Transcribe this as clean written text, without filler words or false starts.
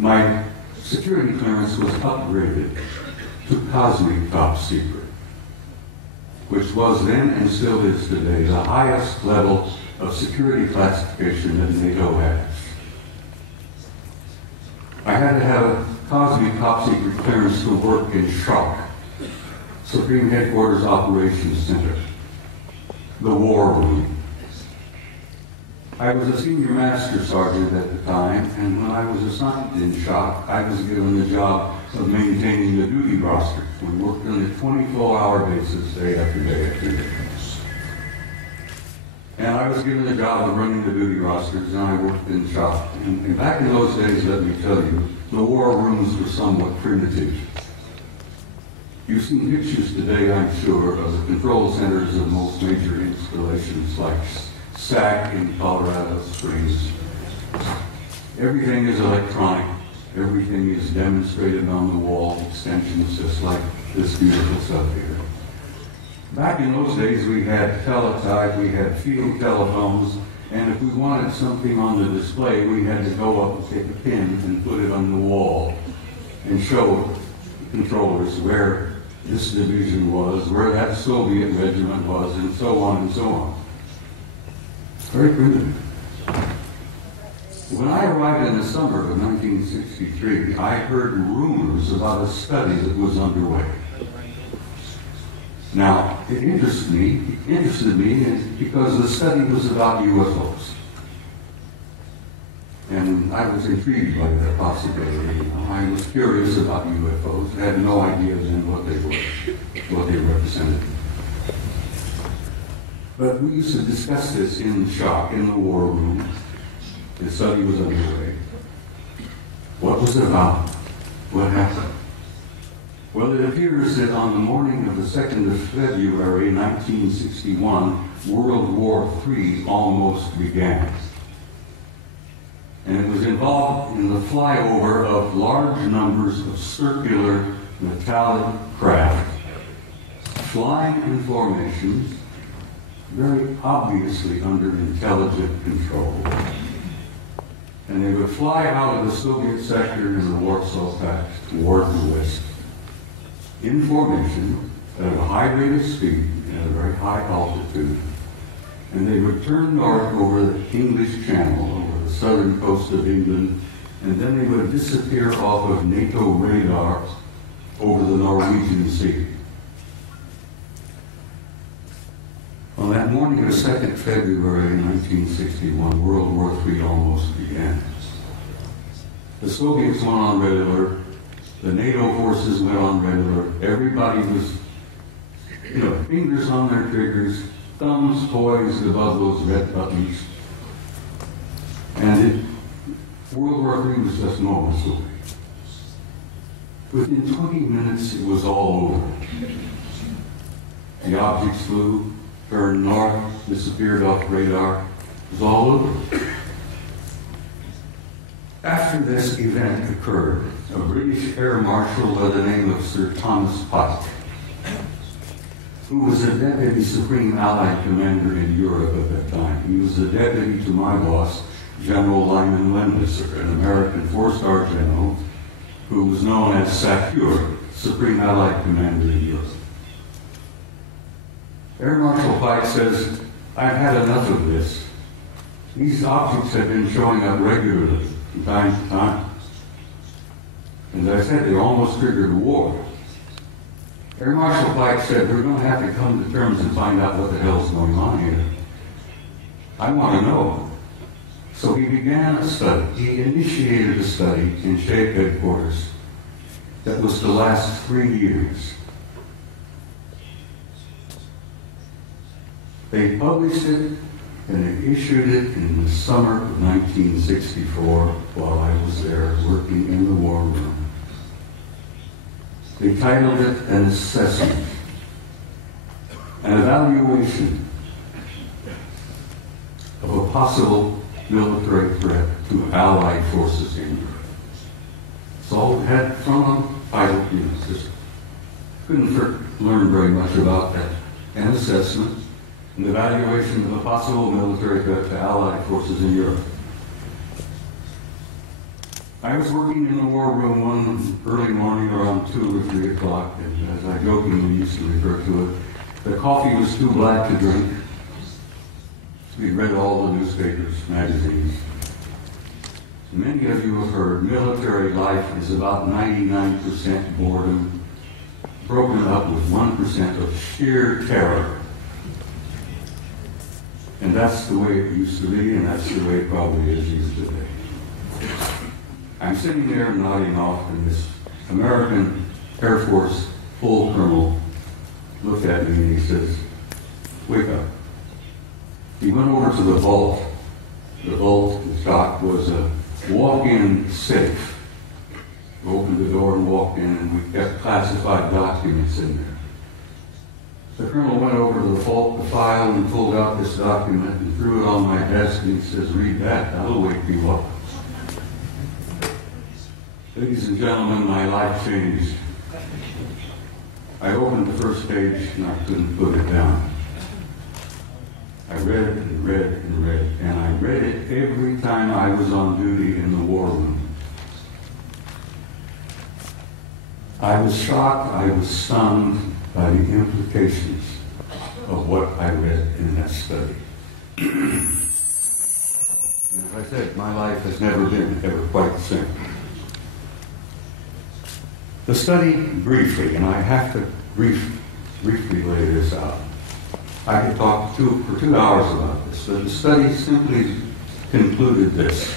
my security clearance was upgraded to cosmic top secret, which was then and still is today the highest level of security classification that NATO has. I had to have a cosmic top secret clearance to work in SHOC, Supreme Headquarters Operations Center, the War Room. I was a senior master sergeant at the time, and when I was assigned in SHOC, I was given the job of maintaining the duty roster. We worked on a 24-hour basis, day after day after day. And I was given the job of running the duty rosters, and I worked in SHOC. And back in those days, let me tell you, the war rooms were somewhat primitive. You've seen pictures today, I'm sure, of the control centers of most major installations like SAC in Colorado Springs. Everything is electronic. Everything is demonstrated on the wall, extensions just like this beautiful stuff here. Back in those days, we had teletype, we had field telephones, and if we wanted something on the display, we had to go up and take a pin and put it on the wall and show controllers where this division was, where that Soviet regiment was, and so on and so on. Very primitive. When I arrived in the summer of 1963, I heard rumors about a study that was underway. Now, it interested me because the study was about UFOs. And I was intrigued by that possibility. I was curious about UFOs. I had no idea then what they were, what they represented. But we used to discuss this in SHOC, in the war room. The study was underway. What was it about? What happened? Well, it appears that on the morning of the 2nd of February, 1961, World War III almost began. And it was involved in the flyover of large numbers of circular metallic craft, flying in formations, very obviously under intelligent control. And they would fly out of the Soviet sector in the Warsaw Pact toward the west, in formation, at a high rate of speed, at a very high altitude. And they would turn north over the English Channel, over the southern coast of England, and then they would disappear off of NATO radar over the Norwegian Sea. On that morning of 2nd February 1961, World War III almost began. The Soviets went on red alert. The NATO forces went on red alert. Everybody was, fingers on their triggers, thumbs poised above those red buttons. And World War III was just moments away. Within 20 minutes, it was all over. The objects flew, turned north, disappeared off radar. It was all over. After this event occurred, a British Air Marshal by the name of Sir Thomas Pike, who was a Deputy Supreme Allied Commander in Europe at that time. He was the deputy to my boss, General Lyman Lendisser, an American four-star general who was known as SACEUR, Supreme Allied Commander in Europe. Air Marshal Pike says, "I've had enough of this. These objects have been showing up regularly from time to time. As I said, they almost triggered a war." Air Marshal Pike said, "We're going to have to come to terms and find out what the hell's going on here. I want to know." So he began a study. He initiated a study in SHAPE headquarters that was to last 3 years. They published it and they issued it in the summer of 1964 while I was there working in the war room. They titled it an assessment, an evaluation of a possible military threat to Allied forces in Europe. So it had from title, just couldn't learn very much about that. An assessment, an evaluation of a possible military threat to Allied forces in Europe. I was working in the war room one early morning around 2 or 3 o'clock, and as I jokingly used to refer to it, the coffee was too black to drink. We read all the newspapers, magazines. Many of you have heard military life is about 99% boredom, broken up with 1% of sheer terror. And that's the way it used to be, and that's the way it probably is used today. I'm sitting there nodding off, and this American Air Force full colonel looked at me and he says, "Wake up." He went over to the vault. The vault, the shop, was a walk-in safe. We opened the door and walked in, and we kept classified documents in there. The colonel went over to the vault, the file, and pulled out this document and threw it on my desk, and he says, "Read that, that'll wake you up." Ladies and gentlemen, my life changed. I opened the first page and I couldn't put it down. I read and read and read, and I read it every time I was on duty in the war room. I was shocked, I was stunned by the implications of what I read in that study. And as I said, my life has never been ever quite the same. The study, briefly, and I have to briefly lay this out. I could talk for 2 hours about this, but the study simply concluded this.